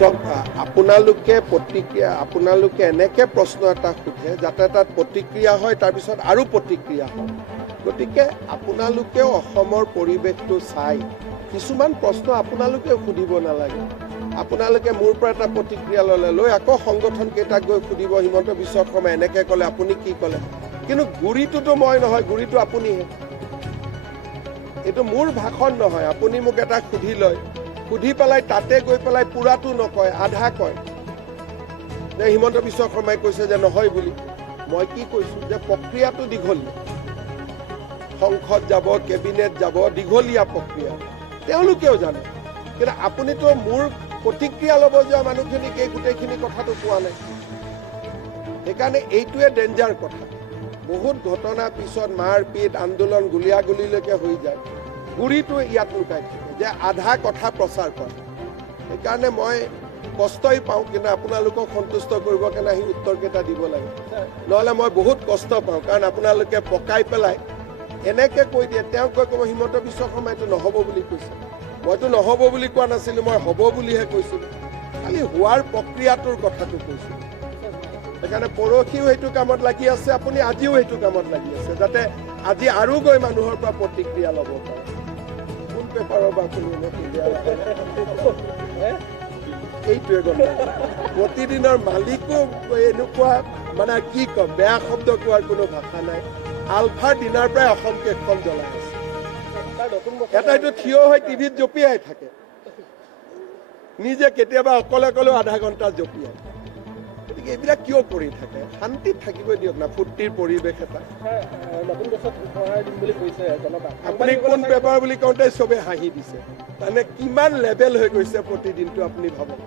চাওক আপোনালোকে এনেকৈ প্ৰশ্ন এটা সোধে যাতে তাত প্ৰতিক্ৰিয়া হয়, তাৰপিছত আৰু প্ৰতিক্ৰিয়া হয়। গতিকে আপোনালোকেও অসমৰ পৰিৱেশটো চাই কিছুমান প্ৰশ্ন আপোনালোকেও সুধিব নালাগে। আপোনালোকে মোৰ পৰা এটা প্ৰতিক্ৰিয়া লৈ আকৌ সংগঠন কেইটাক গৈ সুধিব হিমন্ত বিশ্ব শৰ্মাই এনেকৈ ক'লে, আপুনি কি ক'লে। কিন্তু গুৰিটোতো মই নহয়, গুৰিটো আপুনিহে। এইটো মোৰ ভাষণ নহয়। আপুনি মোক এটা সুধি লয়, সুধি পেলাই তাতে গৈ পেলাই পুৰাটো নকয়, আধা কয় যে হিমন্ত বিশ্ব শৰ্মাই কৈছে যে নহয় বুলি। মই কি কৈছোঁ যে প্ৰক্ৰিয়াটো দীঘলীয়া, সংসদ যাব, কেবিনেট যাব, দীঘলীয়া প্ৰক্ৰিয়া, তেওঁলোকেও জানে। কিন্তু আপুনিতো মোৰ প্ৰতিক্ৰিয়া ল'ব যোৱা মানুহখিনিক এই গোটেইখিনি কথাটো কোৱা নাই। সেইকাৰণে এইটোৱে ডেঞ্জাৰ কথা। বহুত ঘটনাৰ পিছত মাৰপিট, আন্দোলন, গুলীয়াগুলীলৈকে হৈ যায়। গুৰিটো ইয়াত লুকাই থাকে যে আধা কথা প্ৰচাৰ কৰে। সেইকাৰণে মই কষ্টই পাওঁ, কিন্তু আপোনালোকক সন্তুষ্ট কৰিবৰ কাৰণে আহি উত্তৰকেইটা দিব লাগে। নহ'লে মই বহুত কষ্ট পাওঁ, কাৰণ আপোনালোকে পকাই পেলাই এনেকৈ কৈ দিয়ে। তেওঁক গৈ ক'ব হিমন্ত বিশ্ব শৰ্মাইটো নহ'ব বুলি কৈছে। মইতো নহ'ব বুলি কোৱা নাছিলোঁ, মই হ'ব বুলিহে কৈছিলোঁ। খালি হোৱাৰ প্ৰক্ৰিয়াটোৰ কথাটো কৈছোঁ। সেইকাৰণে পৰহিও সেইটো কামত লাগি আছে, আপুনি আজিও সেইটো কামত লাগি আছে, যাতে আজি আৰু গৈ মানুহৰ পৰা প্ৰতিক্ৰিয়া ল'ব পাৰে। কোন পেপাৰৰ বা আপুনি এইটোৱে গম প্ৰতিদিনৰ মালিকো এনেকুৱা, মানে কি ক'ম, বেয়া শব্দ কোৱাৰ কোনো ভাষা নাই। আলফাৰ দিনাৰ পৰাই অসম কেইখন জ্বলাই আছে। এটাইতো থিয় হৈ টিভিত জঁপিয়াই থাকে, নিজে কেতিয়াবা অকলে অকলেও আধা ঘণ্টা জঁপিয়াই। গতিকে এইবিলাক কিয় কৰি থাকে? শান্তিত থাকিবই দিয়ক না, ফূৰ্তিৰ পৰিৱেশ এটা। আপুনি কোন পেপাৰ বুলি কওঁতে চবে হাঁহি দিছে। মানে কিমান লেভেল হৈ গৈছে প্ৰতিদিনটো আপুনি ভাবক।